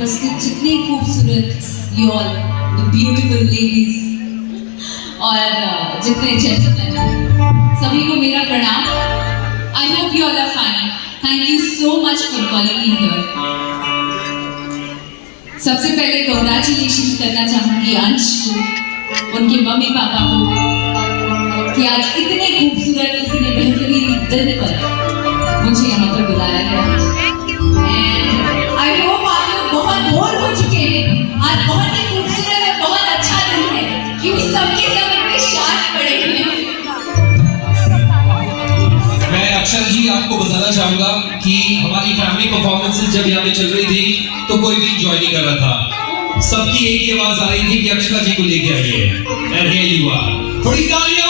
उपस्थित जितनी खूबसूरत you all the beautiful ladies और जितने जेंटलमैन, सभी को मेरा प्रणाम। I hope you all are fine. Thank you so much for calling me here. सबसे पहले कांग्रेचुलेशंस करना चाहूंगी अंश को, उनके मम्मी पापा को, कि आज इतने खूबसूरत इतने बेहतरीन दिन पर मुझे यहाँ पर बुलाया गया। एंड आई होप आप लोग बहुत बोर हो चुके हैं। आज बहुत ही खूबसूरत और बहुत अच्छा दिन है क्योंकि सबके सब इतने शांत पड़े हैं। मैं अक्षर जी आपको बताना चाहूंगा कि हमारी फैमिली परफॉर्मेंसेस जब यहाँ पे चल रही थी तो कोई भी एंजॉय नहीं कर रहा था। सबकी एक ही आवाज आ रही थी कि अक्षरा जी को लेके आइए। And here you are. थोड़ी तालियां